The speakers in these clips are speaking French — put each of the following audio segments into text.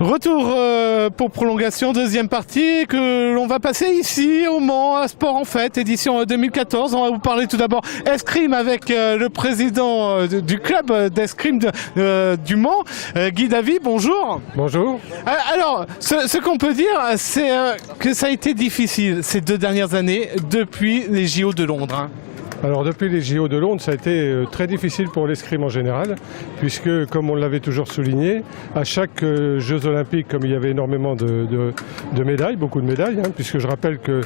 Retour pour prolongation, deuxième partie que l'on va passer ici au Mans, à Sport en Fête, édition 2014. On va vous parler tout d'abord escrime avec le président du club d'escrime du Mans, Guy Davy, bonjour. Bonjour. Alors, ce qu'on peut dire, c'est que ça a été difficile ces 2 dernières années depuis les JO de Londres. Hein. Alors depuis les JO de Londres, ça a été très difficile pour l'escrime en général, puisque comme on l'avait toujours souligné, à chaque Jeux Olympiques, comme il y avait énormément de médailles, beaucoup de médailles, hein, puisque je rappelle que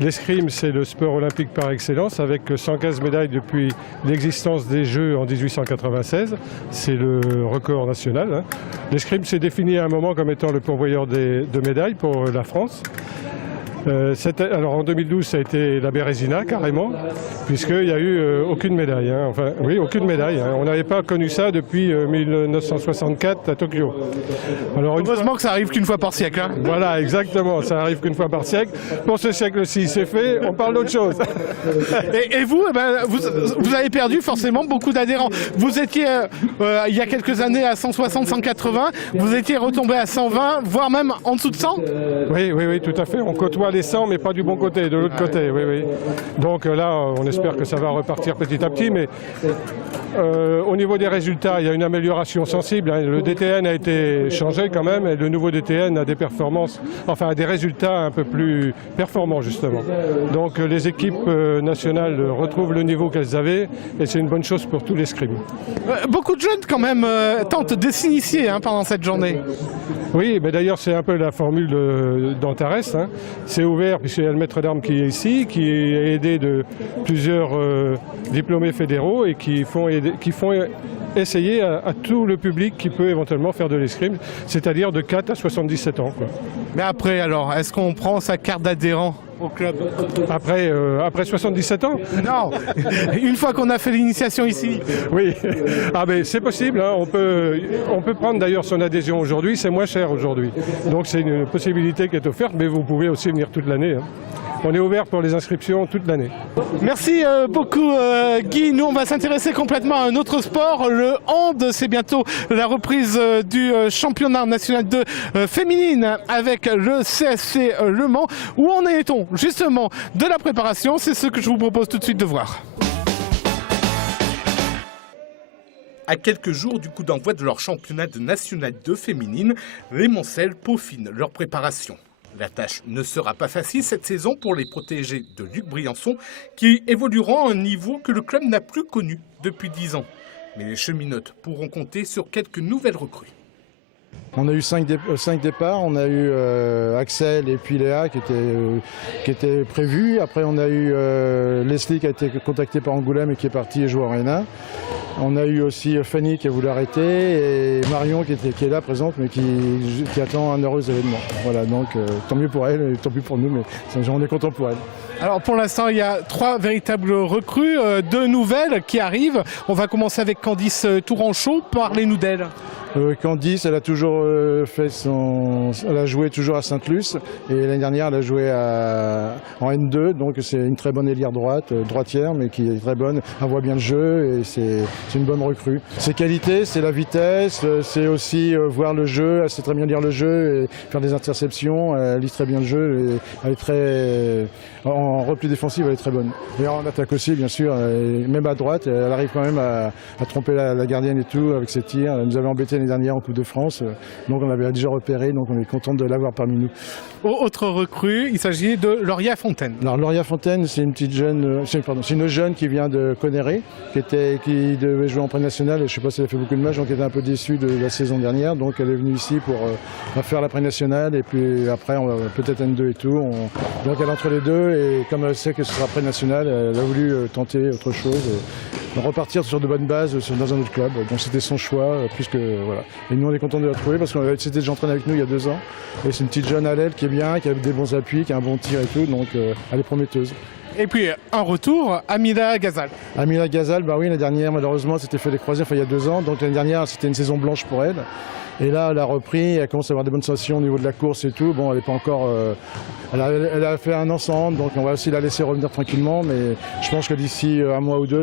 l'escrime c'est le sport olympique par excellence, avec 115 médailles depuis l'existence des Jeux en 1896, c'est le record national. Hein. L'escrime s'est défini à un moment comme étant le pourvoyeur de médailles pour la France. Alors en 2012, ça a été la Bérésina carrément, puisqu'il n'y a eu aucune médaille. Hein. Enfin, oui, aucune médaille. Hein. On n'avait pas connu ça depuis 1964 à Tokyo. Alors, heureusement que ça arrive qu'une fois par siècle. Hein. Voilà, exactement. Ça arrive qu'une fois par siècle. Pour ce siècle-ci, c'est fait. On parle d'autre chose. Et vous, vous avez perdu forcément beaucoup d'adhérents. Vous étiez il y a quelques années à 160, 180. Vous étiez retombé à 120, voire même en dessous de 100. Oui, tout à fait. On côtoie les 100, mais pas du bon côté, de l'autre côté. Oui. Donc là, on espère que ça va repartir petit à petit, mais au niveau des résultats, il y a une amélioration sensible. Hein. Le DTN a été changé quand même, et le nouveau DTN a des performances, enfin des résultats un peu plus performants justement. Donc les équipes nationales retrouvent le niveau qu'elles avaient, et c'est une bonne chose pour tous les l'escrime. Beaucoup de jeunes quand même tentent de s'initier pendant cette journée. Oui, mais d'ailleurs c'est un peu la formule d'Antares. Hein. C'est ouvert puisqu'il y a le maître d'armes qui est ici, qui est aidé de plusieurs diplômés fédéraux et qui font essayer à tout le public qui peut éventuellement faire de l'escrime, c'est-à-dire de 4 à 77 ans. Quoi. Mais après alors, est-ce qu'on prend sa carte d'adhérent au club? Après 77 ans? Non, une fois qu'on a fait l'initiation ici. Oui, mais c'est possible, hein. On peut prendre d'ailleurs son adhésion aujourd'hui, c'est moins cher aujourd'hui. Donc c'est une possibilité qui est offerte, mais vous pouvez aussi venir toute l'année. Hein. On est ouvert pour les inscriptions toute l'année. Merci beaucoup Guy. Nous on va s'intéresser complètement à un autre sport, le hand. C'est bientôt la reprise du championnat national de féminine avec le CSC Le Mans. Où en est-on justement de la préparation? C'est ce que je vous propose tout de suite de voir. À quelques jours du coup d'envoi de leur championnat de national 2 féminine, les Mancelles peaufinent leur préparation. La tâche ne sera pas facile cette saison pour les protégés de Luc Briançon qui évolueront à un niveau que le club n'a plus connu depuis 10 ans. Mais les cheminotes pourront compter sur quelques nouvelles recrues. On a eu 5 départs, on a eu Axel et puis Léa qui étaient prévus. Après on a eu Leslie qui a été contacté par Angoulême et qui est parti jouer à Arena. On a eu aussi Fanny qui a voulu arrêter et Marion qui est là présente mais qui attend un heureux événement. Voilà, donc tant mieux pour elle et tant pis pour nous, mais on est content pour elle. Alors pour l'instant il y a 3 véritables recrues, 2 nouvelles qui arrivent. On va commencer avec Candice Touranchot, parlez-nous d'elle. Candice, elle a toujours elle a joué toujours à Sainte-Luce et l'année dernière elle a joué en N2, donc c'est une très bonne ailière droitière mais qui est très bonne, elle voit bien le jeu et c'est une bonne recrue. Ses qualités, c'est la vitesse, c'est aussi voir le jeu, elle sait très bien lire le jeu et faire des interceptions, elle lit très bien le jeu, et elle est très en repli défensif, elle est très bonne. Et en attaque aussi bien sûr, même à droite, elle arrive quand même à tromper la gardienne et tout avec ses tirs. Elle nous avait embêté l'année dernière en Coupe de France, donc on l'avait déjà repéré, donc on est content de l'avoir parmi nous. Autre recrue, il s'agit de Lauria Fontaine. Alors Lauria Fontaine, c'est une petite jeune, c'est une jeune qui vient de Conneré, qui devait jouer en pré-national et je ne sais pas si elle a fait beaucoup de matchs, donc elle était un peu déçue de la saison dernière, donc elle est venue ici pour faire la pré-nationale et puis après peut-être N2 et tout. Donc elle est entre les deux et comme elle sait que ce sera pré-national, elle a voulu tenter autre chose. Repartir sur de bonnes bases dans un autre club. Donc c'était son choix, puisque voilà. Et nous on est contents de la retrouver parce que c'était déjà entraîné avec nous il y a 2 ans. Et c'est une petite jeune à l'aile qui est bien, qui a des bons appuis, qui a un bon tir et tout, donc elle est prometteuse. Et puis un retour, Amila Ghazal. Amila Ghazal, bah oui, l'année dernière, malheureusement, c'était fait les croisières, il y a 2 ans. Donc l'année dernière, c'était une saison blanche pour elle. Et là, elle a repris, elle commence à avoir des bonnes sensations au niveau de la course et tout. Bon, elle n'est pas encore. Elle a fait un an sans rente, donc on va aussi la laisser revenir tranquillement. Mais je pense que d'ici 1 mois ou 2,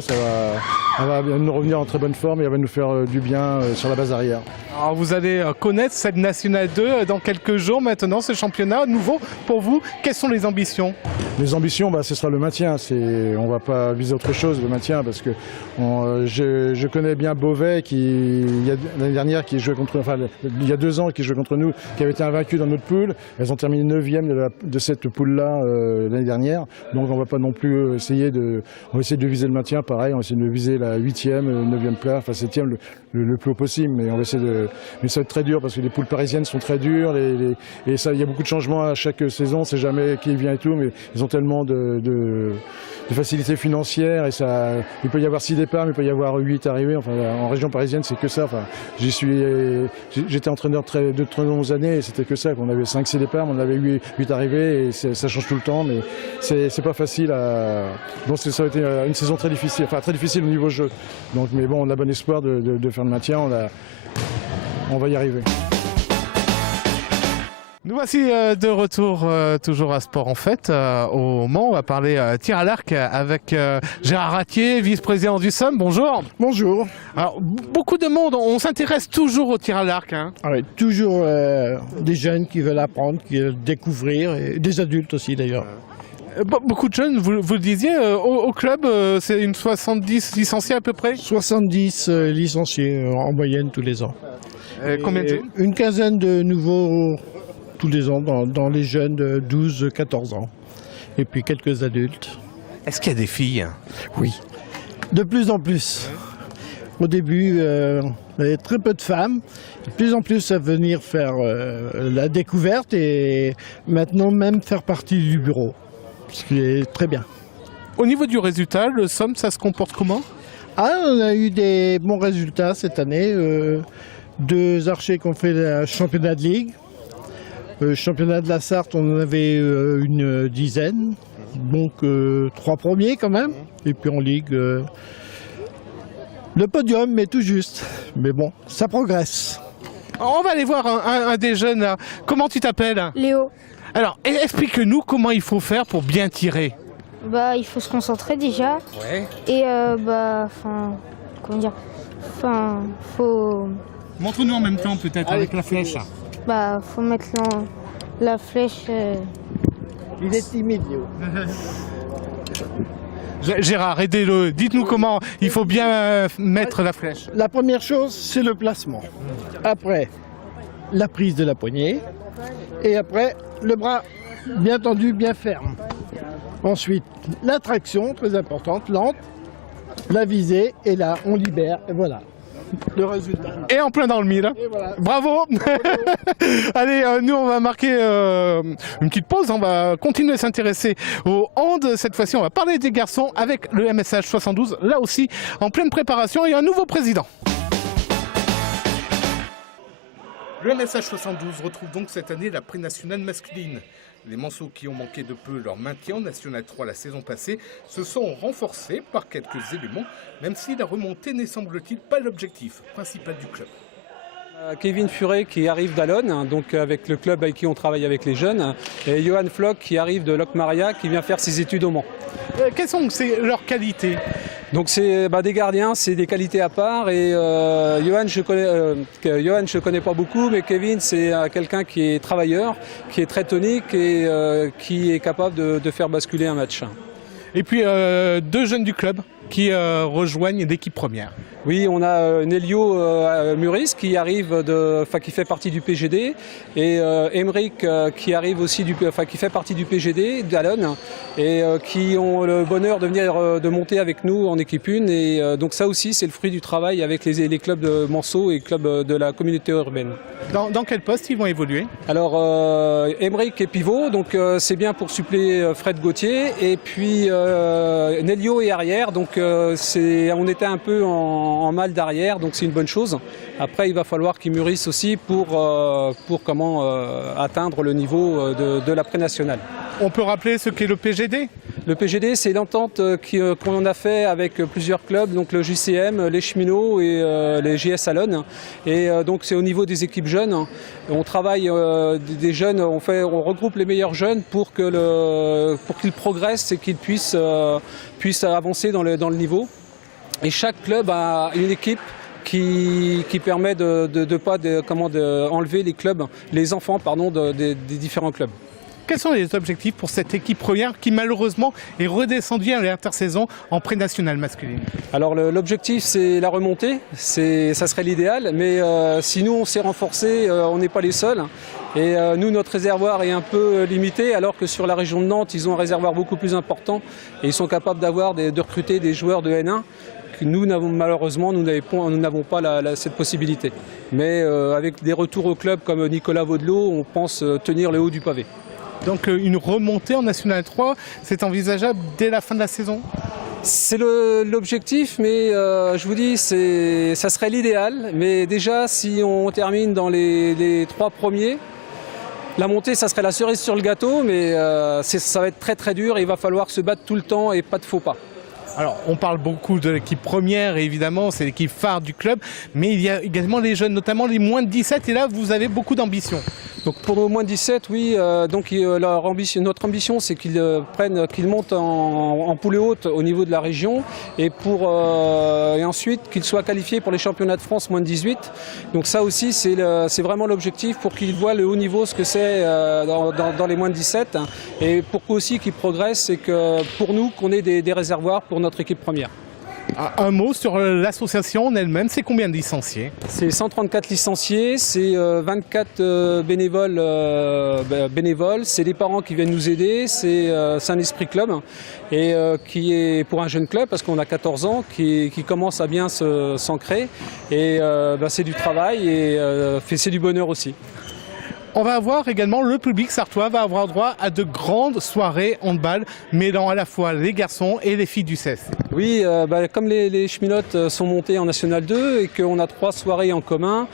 elle va nous revenir en très bonne forme et elle va nous faire du bien sur la base arrière. Alors vous allez connaître cette Nationale 2 dans quelques jours maintenant, ce championnat nouveau pour vous. Quelles sont les ambitions? Les ambitions, ce sera le maintien. On ne va pas viser autre chose, le maintien, parce que je connais bien Beauvais, l'année dernière, il y a 2 ans, qui jouait contre nous, qui avait été invaincu dans notre poule. Elles ont terminé 9e de cette poule-là l'année dernière. Donc on ne va pas non plus essayer de viser le maintien, pareil. On va essayer de viser la 8e, 9e place, enfin 7e, le plus haut possible. Mais on va essayer mais ça va être très dur, parce que les poules parisiennes sont très dures. Et ça, il y a beaucoup de changements à chaque saison. C'est jamais qui vient et tout, mais ils ont tellement de facilités financières. Et il peut y avoir 6 départs, mais il peut y avoir 8 arrivées. Enfin, en région parisienne, c'est que ça. Enfin, j'étais entraîneur de très longues années et c'était que ça. On avait 5-6 départs, mais on avait 8 arrivées et ça change tout le temps. Mais c'est pas facile. Donc ça a été une saison très difficile, très difficile au niveau jeu. Donc, mais bon, on a bon espoir de faire le maintien. On va y arriver. Nous voici de retour toujours à Sport en Fête au Mans. On va parler tir à l'arc avec Gérard Ratier, vice-président du SOM. Bonjour. Bonjour. Alors beaucoup de monde, on s'intéresse toujours au tir à l'arc. Hein. Ah oui, toujours des jeunes qui veulent apprendre, qui veulent découvrir, et des adultes aussi d'ailleurs. Beaucoup de jeunes, vous le disiez, au club, c'est une 70 licenciés à peu près? 70 licenciés en moyenne tous les ans. Combien de Une quinzaine de nouveaux tous les ans dans les jeunes de 12-14 ans. Et puis quelques adultes. Est-ce qu'il y a des filles? Oui, de plus en plus. Au début, il y avait très peu de femmes. De plus en plus à venir faire la découverte et maintenant même faire partie du bureau. Ce qui est très bien. Au niveau du résultat, le SOM, ça se comporte comment? On a eu des bons résultats cette année. 2 archers qui ont fait le championnat de ligue. Championnat de la Sarthe, on en avait une dizaine. Donc 3 premiers quand même. Et puis en ligue, le podium, mais tout juste. Mais bon, ça progresse. On va aller voir un des jeunes. Là. Comment tu t'appelles? Léo. Alors, explique-nous comment il faut faire pour bien tirer. Il faut se concentrer déjà. Ouais. Et comment dire, faut Montre-nous en même temps peut-être avec la flèche. faut mettre la flèche. Il est timide, Léo. Gérard, aidez-le. Dites-nous comment il faut bien mettre la flèche. La première chose, c'est le placement. Après, la prise de la poignée. Et après, le bras bien tendu, bien ferme. Ensuite, la traction, très importante, lente. La visée, et là, on libère, et voilà. Le résultat. Et en plein dans le mille. Et voilà. Bravo. Allez, nous on va marquer une petite pause. On va continuer à s'intéresser au hand. Cette fois-ci, on va parler des garçons avec le MSH 72. Là aussi, en pleine préparation et un nouveau président. Le MSH 72 retrouve donc cette année la pré-nationale masculine. Les Manceaux qui ont manqué de peu leur maintien en National 3 la saison passée se sont renforcés par quelques éléments, même si la remontée n'est semble-t-il pas l'objectif principal du club. Kevin Furet qui arrive d'Alonne, donc avec le club avec qui on travaille avec les jeunes, et Johan Flock qui arrive de Locmaria qui vient faire ses études au Mans. Quelles sont leurs qualités? Donc c'est des gardiens, c'est des qualités à part et Johan je connais pas beaucoup, mais Kevin c'est quelqu'un qui est travailleur, qui est très tonique et qui est capable de faire basculer un match. Et puis 2 jeunes du club qui rejoignent l'équipe première. Oui, on a Nelio Muris qui qui fait partie du PGD et Emeric qui arrive aussi qui fait partie du PGD d'Alonne et qui ont le bonheur de monter avec nous en équipe 1 et donc ça aussi c'est le fruit du travail avec les clubs de Manceaux et clubs de la communauté urbaine. Dans quel poste ils vont évoluer? Alors Emeric est pivot, donc c'est bien pour suppléer Fred Gauthier et puis Nelio est arrière, donc on était un peu en mal d'arrière, donc c'est une bonne chose. Après, il va falloir qu'ils mûrissent aussi pour atteindre le niveau de la pré-nationale. On peut rappeler ce qu'est le PGD? Le PGD, c'est l'entente qu'on a fait avec plusieurs clubs, donc le JCM, les cheminots et les JS Salon. Et donc c'est au niveau des équipes jeunes. On travaille des jeunes, on regroupe les meilleurs jeunes pour qu'ils progressent et qu'ils puissent avancer dans le niveau. Et chaque club a une équipe qui permet enlever les enfants des différents clubs. Quels sont les objectifs pour cette équipe première qui malheureusement est redescendue à l'intersaison en pré-nationale masculine? Alors l'objectif c'est la remontée, ça serait l'idéal, mais si nous on s'est renforcé, on n'est pas les seuls. Et nous notre réservoir est un peu limité alors que sur la région de Nantes ils ont un réservoir beaucoup plus important et ils sont capables de recruter des joueurs de N1. Nous malheureusement nous n'avons pas cette possibilité. Mais avec des retours au club comme Nicolas Vaudelot, on pense tenir le haut du pavé. Donc une remontée en National 3, c'est envisageable dès la fin de la saison? C'est l'objectif, mais je vous dis, ça serait l'idéal. Mais déjà, si on termine dans les 3 premiers, la montée, ça serait la cerise sur le gâteau, mais ça va être très très dur et il va falloir se battre tout le temps et pas de faux pas. Alors, on parle beaucoup de l'équipe première, et évidemment, c'est l'équipe phare du club, mais il y a également les jeunes, notamment les moins de 17, et là, vous avez beaucoup d'ambition. Donc pour nos moins de 17, oui, notre ambition, c'est qu'ils montent en poule haute au niveau de la région, et ensuite qu'ils soient qualifiés pour les championnats de France moins de 18. Donc ça aussi, c'est vraiment l'objectif pour qu'ils voient le haut niveau, ce que c'est dans les moins de 17, et pour aussi qu'ils progressent, et que pour nous, qu'on ait des réservoirs pour notre équipe première. Un mot sur l'association en elle-même, c'est combien de licenciés? C'est 134 licenciés, c'est 24 bénévoles, c'est les parents qui viennent nous aider, c'est un esprit club et qui est pour un jeune club parce qu'on a 14 ans, qui commence à bien s'ancrer et c'est du travail et c'est du bonheur aussi. On va avoir également, le public sartois va avoir droit à de grandes soirées handball mêlant à la fois les garçons et les filles du CES. Oui, comme les cheminotes sont montés en National 2 et qu'on a 3 soirées en commun,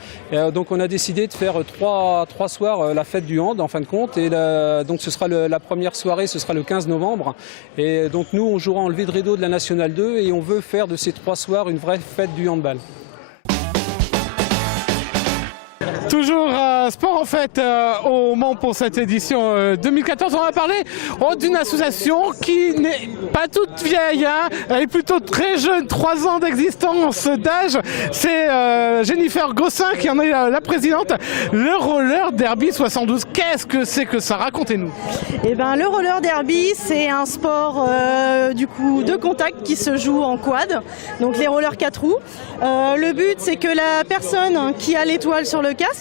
donc on a décidé de faire 3 soirs la fête du hand en fin de compte. Et donc ce sera la première soirée, ce sera le 15 novembre. Et donc nous on jouera en levée de rideau de la National 2 et on veut faire de ces 3 soirs une vraie fête du handball. Toujours sport en fait au Mans pour cette édition 2014. On va parler d'une association qui n'est pas toute vieille, hein. Elle est plutôt très jeune, 3 ans d'existence d'âge. C'est Jennifer Gossin qui en est la présidente. Le roller derby 72, qu'est-ce que c'est que ça? Racontez-nous. Eh ben, le roller derby, c'est un sport du coup de contact qui se joue en quad, donc les rollers 4 roues. Le but, c'est que la personne qui a l'étoile sur le casque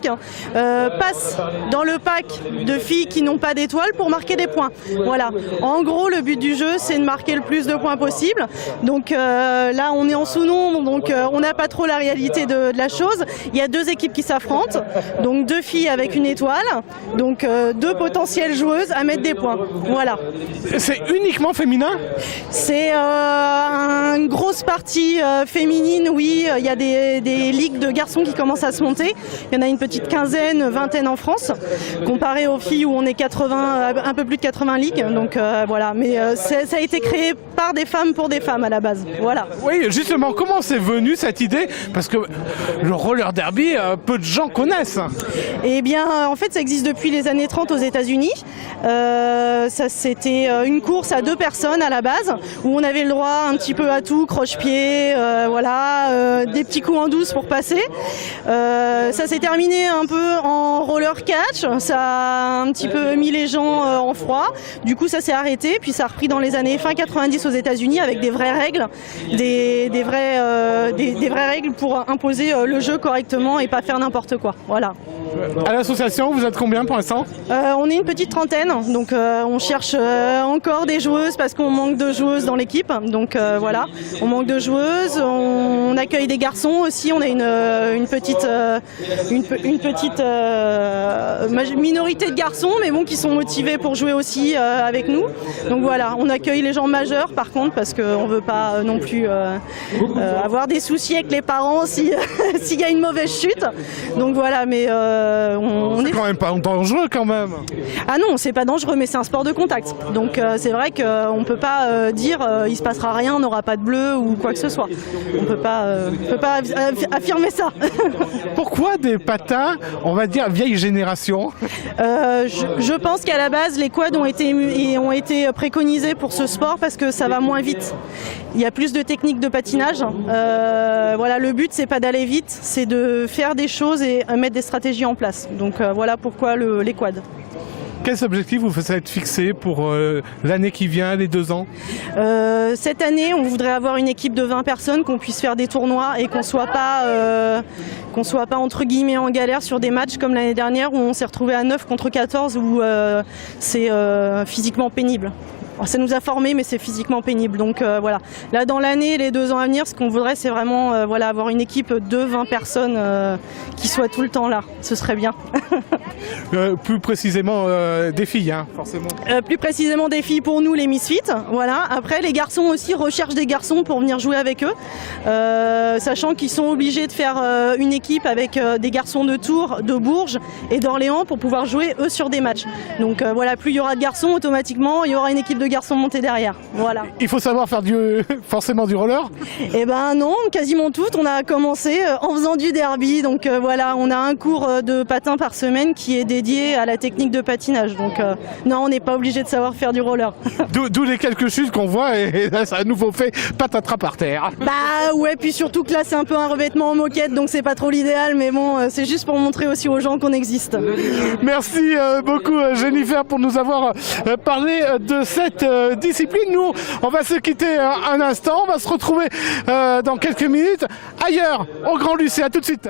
passe dans le pack de filles qui n'ont pas d'étoile pour marquer des points. Voilà. En gros, le but du jeu, c'est de marquer le plus de points possible. Donc là, on est en sous-nombre, donc on n'a pas trop la réalité de la chose. Il y a 2 équipes qui s'affrontent, donc 2 filles avec une étoile, donc 2 potentielles joueuses à mettre des points. Voilà. C'est uniquement féminin? C'est une grosse partie féminine, oui. Il y a des ligues de garçons qui commencent à se monter. Il y en a une petite quinzaine, vingtaine en France, comparé aux filles où on est 80, un peu plus de 80 ligues. Donc voilà, mais ça a été créé par des femmes pour des femmes à la base. Voilà. Oui, justement, comment c'est venu cette idée? Parce que le roller derby, peu de gens connaissent. Eh bien, en fait, ça existe depuis les années 30 aux États-Unis. C'était une course à 2 personnes à la base, où on avait le droit un petit peu à tout, croche-pied, voilà, des petits coups en douce pour passer. Ça s'est terminé un peu en roller catch, ça a un petit peu mis les gens en froid. Du coup, ça s'est arrêté, puis ça a repris dans les années fin 90 aux États-Unis avec des vraies règles, des vraies règles pour imposer le jeu correctement et pas faire n'importe quoi. Voilà. À l'association, vous êtes combien pour l'instant? On est une petite trentaine, donc on cherche encore des joueuses parce qu'on manque de joueuses dans l'équipe. Donc voilà, on manque de joueuses, on on accueille des garçons aussi, on a une petite minorité de garçons, mais bon, qui sont motivés pour jouer aussi avec nous. Donc voilà, on accueille les gens majeurs par contre, parce qu'on ne veut pas non plus avoir des soucis avec les parents s'il y a une mauvaise chute. Donc voilà, mais on est quand même pas dangereux quand même. Ah non, c'est pas dangereux, mais c'est un sport de contact. Donc c'est vrai qu'on ne peut pas dire il se passera rien, on n'aura pas de bleu ou quoi que ce soit. On ne peut pas affirmer ça. Pourquoi des patins, on va dire, vieille génération? Je pense qu'à la base, les quads ont été préconisés pour ce sport parce que ça va moins vite. Il y a plus de techniques de patinage. Voilà, le but, c'est pas d'aller vite, c'est de faire des choses et mettre des stratégies en place. Donc voilà pourquoi les quads. Quels objectifs vous faites fixer pour l'année qui vient, les 2 ans? Cette année, on voudrait avoir une équipe de 20 personnes, qu'on puisse faire des tournois et qu'on soit pas entre guillemets en galère sur des matchs comme l'année dernière où on s'est retrouvé à 9 contre 14 où c'est physiquement pénible. Alors, ça nous a formés, mais c'est physiquement pénible. Donc voilà. Là, dans l'année, les 2 ans à venir, ce qu'on voudrait, c'est vraiment avoir une équipe de 20 personnes qui soit tout le temps là. Ce serait bien. Plus précisément des filles, hein, forcément. Plus précisément des filles pour nous, les Misfits. Voilà. Après, les garçons aussi recherchent des garçons pour venir jouer avec eux, sachant qu'ils sont obligés de faire une équipe avec des garçons de Tours, de Bourges et d'Orléans pour pouvoir jouer eux sur des matchs. Donc voilà, plus il y aura de garçons, automatiquement, il y aura une équipe de garçons montés derrière. Voilà. Il faut savoir faire forcément du roller? Eh ben non, quasiment toutes. On a commencé en faisant du derby. Donc voilà, on a un cours de patin par semaine qui est dédié à la technique de patinage. Donc non, on n'est pas obligé de savoir faire du roller. D'où les quelques chutes qu'on voit et là, ça nous fait patatras par terre. Bah ouais, puis surtout que là c'est un peu un revêtement en moquette, donc c'est pas trop l'idéal, mais bon, c'est juste pour montrer aussi aux gens qu'on existe. Merci beaucoup Jennifer pour nous avoir parlé de cette discipline. Nous, on va se quitter un instant, on va se retrouver dans quelques minutes ailleurs, au Grand Lucé. À tout de suite.